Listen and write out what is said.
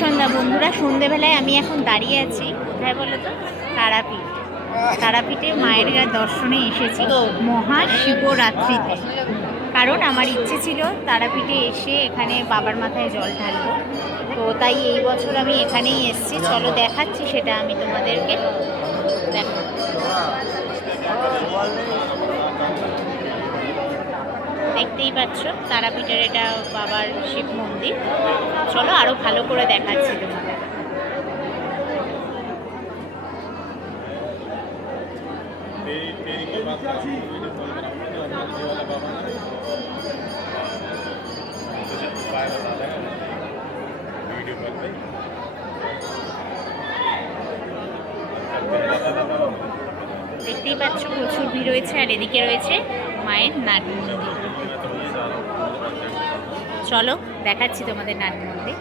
সন্ধ্যা বন্ধুরা। সন্ধেবেলায় আমি এখন দাঁড়িয়ে আছি কোথায় বলো তো? তারাপীঠ। তারাপীঠে মায়ের দর্শনে এসেছি মহাশিবরাত্রিতে। কারণ আমার ইচ্ছে ছিল তারাপীঠে এসে এখানে বাবার মাথায় জল ঢালবো, তো তাই এই বছর আমি এখানেই এসেছি। চলো দেখাচ্ছি সেটা আমি তোমাদেরকে। দেখো, দেখতেই পাচ্ছ তারাপীঠের এটা বাবার শিব মন্দির। চলো আরো ভালো করে দেখাচ্ছি তোমাদের। দেখতেই পাচ্ছ প্রচুর ভিড় রয়েছে, আর এদিকে রয়েছে মায়ের নাট মন্দির। চলো দেখাচ্ছি তোমাদের নাট মন্দির।